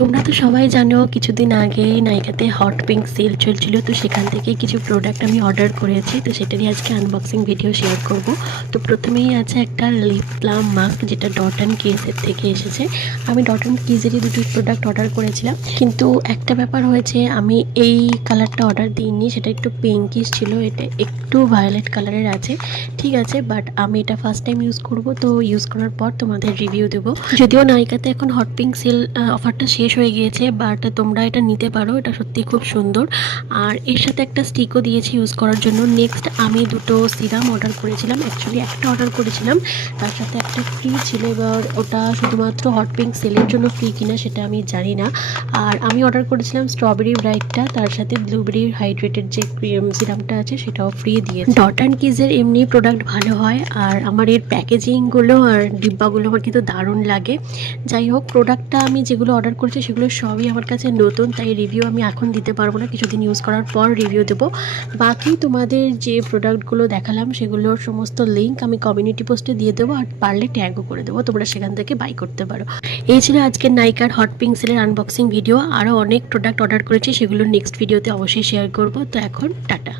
তোমরা তো সবাই জানো কিছুদিন আগে নাইকাতে হট পিঙ্ক সেল চলছিল, তো সেখান থেকে কিছু প্রোডাক্ট আমি অর্ডার করেছি, তো সেটারই আজকে আনবক্সিং ভিডিও শেয়ার করব। তো প্রথমেই আছে একটা লিপ প্লাম মাস্ক, যেটা ডট অ্যান্ড কিজের থেকে এসেছে। আমি ডট অ্যান্ড কিজেরই দুটো প্রোডাক্ট অর্ডার করেছিলাম, কিন্তু একটা ব্যাপার হয়েছে, আমি এই কালারটা অর্ডার দিইনি, সেটা একটু পিঙ্কিশ ছিল, এটা একটু ভায়োলেট কালারের আছে, ঠিক আছে। বাট আমি এটা ফার্স্ট টাইম ইউজ করব, তো ইউজ করার পর তোমাদের রিভিউ দেবো। যদিও নাইকাতে এখন হট পিঙ্ক সেল অফারটা শেষ হয়ে গিয়েছে, বাট তোমরা এটা নিতে পারো, এটা সত্যি খুব সুন্দর। আর এর সাথে একটা স্টিকও দিয়েছি ইউজ করার জন্য। নেক্সট আমি দুটো সিরাম অর্ডার করেছিলাম, অ্যাকচুয়ালি একটা অর্ডার করেছিলাম, তার সাথে একটা ফ্রি ছিল। এবার ওটা শুধুমাত্র হট পিঙ্ক সেলের জন্য ফ্রি কিনা সেটা আমি জানি না। আর আমি অর্ডার করেছিলাম স্ট্রবেরি ব্রাইটটা, তার সাথে ব্লুবেরি হাইড্রেটেড যে সিরামটা আছে সেটাও ফ্রি দিয়েছে। ডট অ্যান্ড কিজের এমনি প্রোডাক্ট ভালো হয়, আর আমার এর প্যাকেজিংগুলো আর ডিব্বাগুলো আমার কিন্তু দারুণ লাগে। যাই হোক, প্রোডাক্টটা আমি যেগুলো অর্ডার করেছি সেগুলো সবই আমার কাছে নতুন, তাই রিভিউ আমি এখন দিতে পারবো না, কিছুদিন ইউজ করার পর রিভিউ দেবো। বাকি তোমাদের যে প্রোডাক্টগুলো দেখালাম সেগুলোর সমস্ত লিঙ্ক আমি কমিউনিটি পোস্টে দিয়ে দেবো, আর পারলে ট্যাগও করে দেবো, তোমরা সেখান থেকে বাই করতে পারো। এই ছিল আজকের নাইকার হট পিঙ্ক সেলের আনবক্সিং ভিডিও। আরও অনেক প্রোডাক্ট অর্ডার করেছি, সেগুলো নেক্সট ভিডিওতে অবশ্যই শেয়ার করবো। তো এখন টাটা।